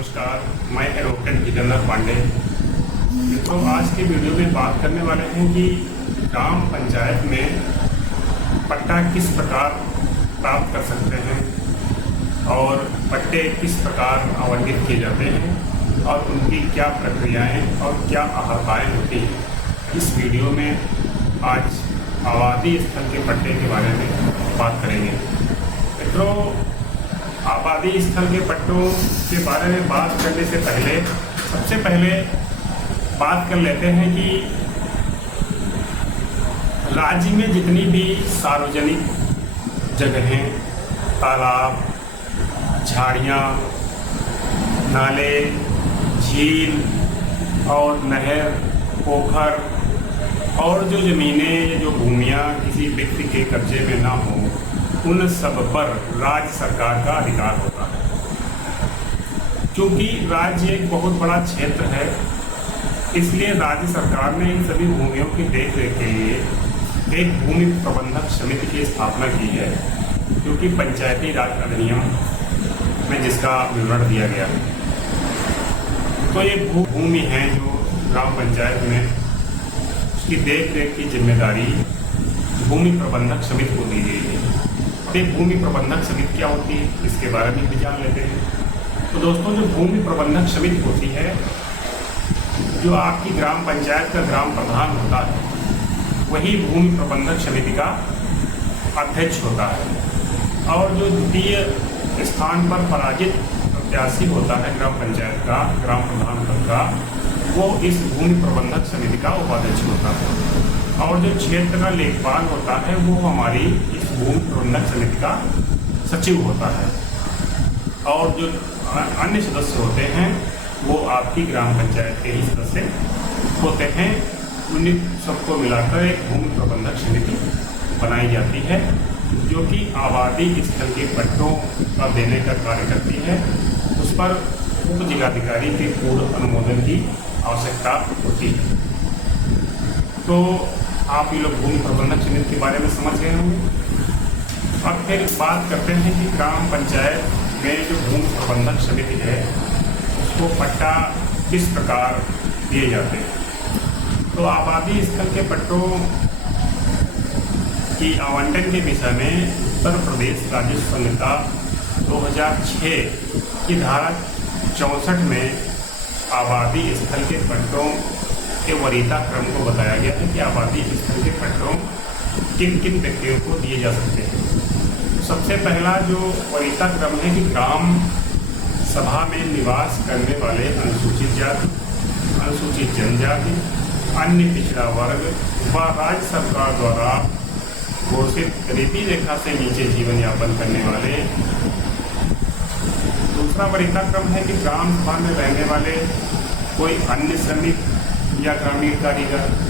नमस्कार, मैं एडवोकेट जितेंद्र पांडे। तो आज के वीडियो में बात करने वाले हैं कि ग्राम पंचायत में पट्टा किस प्रकार प्राप्त कर सकते हैं और पट्टे किस प्रकार आवंटित किए जाते हैं और उनकी क्या प्रक्रियाएं और क्या अहर्ताएँ होती हैं। इस वीडियो में आज आबादी स्थल के पट्टे के बारे में बात करेंगे। मित्रों, आबादी स्थल के पट्टों के बारे में बात करने से पहले सबसे पहले बात कर लेते हैं कि राज्य में जितनी भी सार्वजनिक जगहें, तालाब, झाड़ियाँ, नाले, झील और नहर, पोखर और जो ज़मीनें, जो भूमियाँ किसी व्यक्ति के कब्जे में ना हो, उन सब पर राज्य सरकार का अधिकार होता है। क्योंकि राज्य एक बहुत बड़ा क्षेत्र है, इसलिए राज्य सरकार ने इन सभी भूमियों की देखरेख के लिए एक भूमि प्रबंधक समिति की स्थापना की है, क्योंकि पंचायती राज अधिनियम में जिसका विवरण दिया गया है। तो ये भूमि है जो ग्राम पंचायत में, उसकी देखरेख की जिम्मेदारी भूमि प्रबंधक समिति को दी गई है। तो भूमि प्रबंधक समिति क्या होती है, इसके बारे में भी जान लेते हैं। तो दोस्तों, जो भूमि प्रबंधक समिति होती है, जो आपकी ग्राम पंचायत का ग्राम प्रधान होता है, वही भूमि प्रबंधक समिति का अध्यक्ष होता है। और जो द्वितीय स्थान पर पराजित प्रत्याशी होता है ग्राम पंचायत का ग्राम प्रधान पद का, वो इस भूमि प्रबंधक समिति का उपाध्यक्ष होता है। और जो क्षेत्र का लेखपाल होता है, वो हमारी इस भूमि प्रबंधक समिति का सचिव होता है। और जो अन्य सदस्य होते हैं, वो आपकी ग्राम पंचायत के ही सदस्य होते हैं। उन्हीं सबको मिलाकर एक भूमि प्रबंधक समिति बनाई जाती है, जो कि आबादी स्थल के पट्टों का देने का कार्य करती है। उस पर उप जिलाधिकारी के पूर्ण अनुमोदन की आवश्यकता होती है। तो आप ये लोग भूमि प्रबंधक समिति के बारे में समझ गए होंगे। अब फिर बात करते हैं कि ग्राम पंचायत में जो भूमि प्रबंधक समिति है, उसको पट्टा किस प्रकार दिए जाते हैं। तो आबादी स्थल के पट्टों की आवंटन के विषय में उत्तर प्रदेश राजस्व संहिता 2006 की धारा 64 में आबादी स्थल के पट्टों के वरीयता क्रम को बताया गया है कि आबादी स्थल के पट्टों किन किन व्यक्तियों को दिए जा सकते हैं। तो सबसे पहला जो वरीयता क्रम है कि ग्राम सभा में निवास करने वाले अनुसूचित जाति, अनुसूचित जनजाति, अन्य पिछड़ा वर्ग व राज्य सरकार द्वारा घोषित गरीबी रेखा से नीचे जीवन यापन करने वाले। दूसरा वरीयता क्रम है कि ग्राम सभा में रहने वाले कोई अन्य श्रमिक या ग्रामीण कारीगर।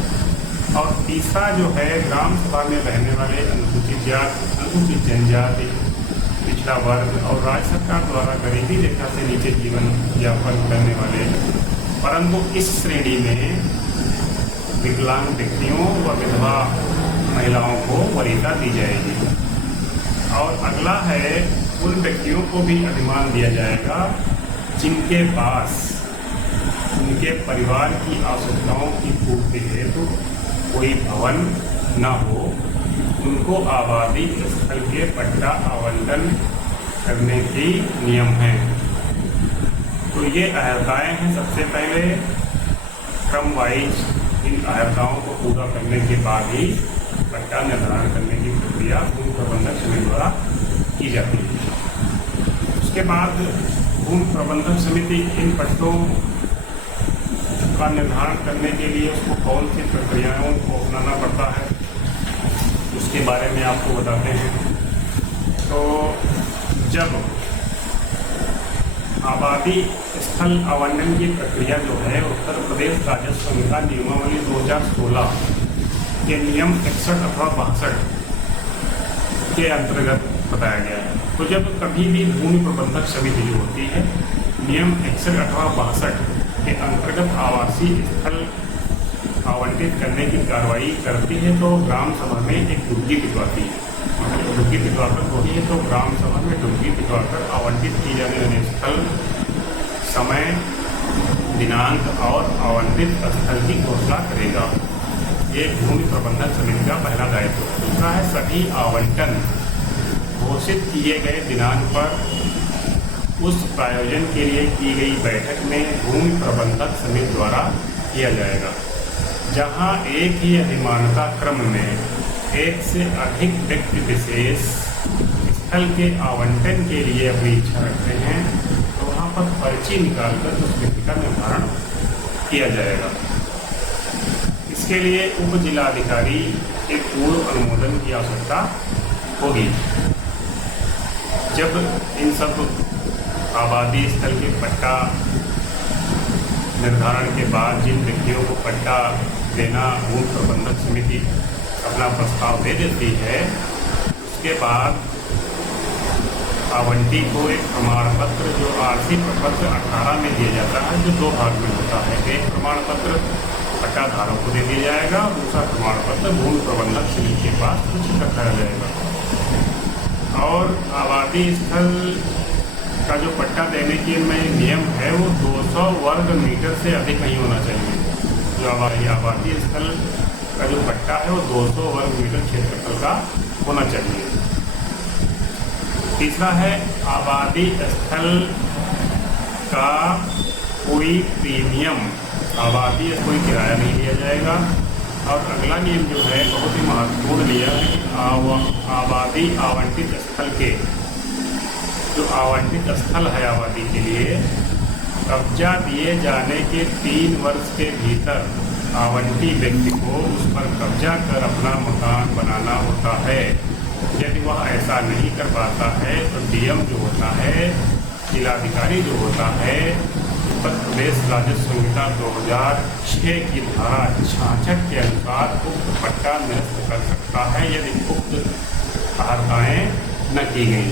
और तीसरा जो है, ग्राम सभा में रहने वाले अनुसूचित जाति, अनुसूचित जनजाति, पिछड़ा वर्ग और राज्य सरकार द्वारा गरीबी रेखा से नीचे जीवन यापन करने वाले, परंतु इस श्रेणी में विकलांग व्यक्तियों व विधवा महिलाओं को वरीयता दी जाएगी। और अगला है, उन व्यक्तियों को भी अधिमान दिया जाएगा जिनके पास उनके परिवार की आवश्यकताओं की पूर्ति हेतु कोई भवन न हो, उनको आबादी स्थल के पट्टा आवंटन करने की नियम हैं। तो ये अहर्ताएँ हैं। सबसे पहले क्रम वाइज इन अहर्ताओं को पूरा करने के बाद ही पट्टा निर्धारण करने की प्रक्रिया भूमि प्रबंधक समिति द्वारा की जाती है। उसके बाद भूमि प्रबंधक समिति इन पट्टों का निर्धारण करने के लिए उसको कौन सी प्रक्रियाओं को अपनाना पड़ता है, उसके बारे में आपको बताते हैं। तो जब आबादी स्थल आवंटन की प्रक्रिया जो है, उत्तर प्रदेश राजस्व संहिता नियमावली 2016 के नियम 61 अथवा 62 के अंतर्गत बताया गया है। तो जब कभी भी भूमि प्रबंधक समिति जो होती है, नियम 61 अथवा 62 के अंतर्गत आवासीय स्थल आवंटित करने की कार्रवाई करती है, तो ग्राम सभा में एक डुग्गी पिटवाती है। डुग्गी पिटवाकर होती है, तो ग्राम सभा में डुग्गी पिटवाकर आवंटित की जाने वाले स्थल समय, दिनांक और आवंटित स्थल की घोषणा करेगा। ये भूमि प्रबंधन समिति का पहला दायित्व है। दूसरा है सभी आवंटन घोषित किए गए दिनांक पर उस प्रायोजन के लिए की गई बैठक में भूमि प्रबंधक समिति द्वारा किया जाएगा। जहां एक ही अधिमानता क्रम में एक से अधिक व्यक्ति विशेष स्थल के आवंटन के लिए अपनी इच्छा रखते हैं तो वहाँ पर पर्ची निकालकर उस व्यक्ति का निर्धारण किया जाएगा। इसके लिए उप जिलाधिकारी के पूर्व अनुमोदन की आवश्यकता होगी। जब इन सब आबादी स्थल के पट्टा निर्धारण के बाद जिन व्यक्तियों को पट्टा देना भूमि प्रबंधक समिति अपना प्रस्ताव दे देती है, उसके बाद आवंटी को एक प्रमाण पत्र जो आरसी प्रपत्र 18 में दिया जाता है, जो 2 भाग में होता है। एक प्रमाण पत्र पट्टाधारक को दे दिया जाएगा और दूसरा प्रमाण पत्र भूमि प्रबंधक समिति के पास सुरक्षित रखा जाएगा। और आबादी स्थल का जो पट्टा देने के में नियम है वो 200 वर्ग मीटर से अधिक नहीं होना चाहिए। जो आबादी स्थल का जो पट्टा है वो 200 वर्ग मीटर क्षेत्रफल का होना चाहिए। तीसरा है आबादी स्थल का कोई प्रीमियम, आबादी कोई किराया नहीं लिया जाएगा। और अगला नियम जो है बहुत ही महत्वपूर्ण नियम है कि आबादी आवंटित स्थल के जो आवंटित स्थल है आबादी के लिए कब्जा दिए जाने के 3 वर्ष के भीतर आवंटी व्यक्ति को उस पर कब्जा कर अपना मकान बनाना होता है। यदि वह ऐसा नहीं कर पाता है तो डीएम जो होता है, जिलाधिकारी जो होता है, उत्तर प्रदेश राजस्व संहिता 2006 की धारा 66 के अनुसार उक्त पट्टा निरस्त कर सकता है यदि उक्त अहर्ताएँ न की गई।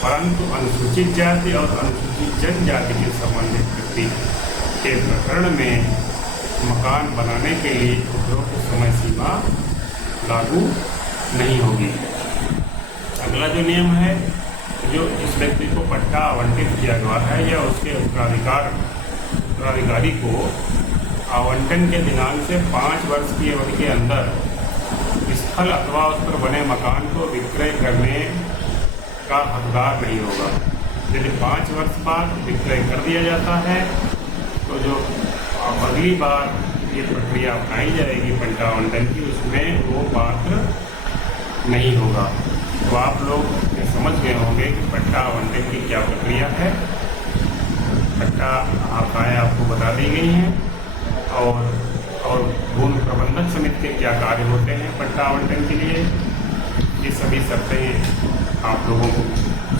परंतु अनुसूचित जाति और अनुसूचित जनजाति के संबंधित व्यक्ति के प्रकरण में मकान बनाने के लिए उपरोक्त समय सीमा लागू नहीं होगी। अगला जो नियम है, जो इस व्यक्ति को पट्टा आवंटित किया गया है या उसके उत्तराधिकारी को आवंटन के दिनांक से 5 वर्ष की अवधि के अंदर स्थल अथवा उस पर बने मकान को विक्रय करने का हकदार नहीं होगा। यदि 5 वर्ष बाद विक्रय कर दिया जाता है तो जो अगली बार ये प्रक्रिया अपनाई जाएगी पट्टा आवंटन की, उसमें वो पात्र नहीं होगा। तो आप लोग ये समझ गए होंगे कि पट्टा आवंटन की क्या प्रक्रिया है। पट्टा आकाएँ आपको बता दी गई हैं और भूमि प्रबंधक समिति के क्या कार्य होते हैं पट्टा आवंटन के लिए, ये सभी शर्तें आप लोगों को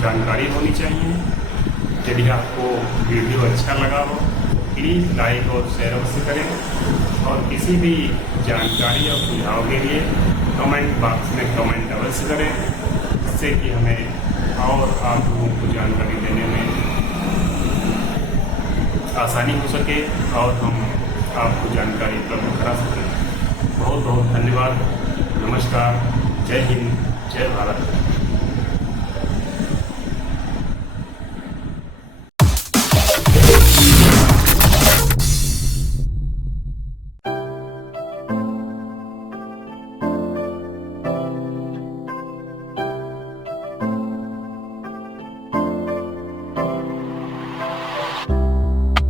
जानकारी होनी चाहिए। यदि आपको वीडियो अच्छा लगा हो तो प्लीज़ लाइक और शेयर अवश्य करें और किसी भी जानकारी और सुझाव के लिए कमेंट बॉक्स में कमेंट अवश्य करें, जिससे कि हमें और आप लोगों को जानकारी देने में आसानी हो सके और हम आपको जानकारी उपलब्ध करा सकें। बहुत बहुत धन्यवाद। नमस्कार। जय हिंद, जय भारत।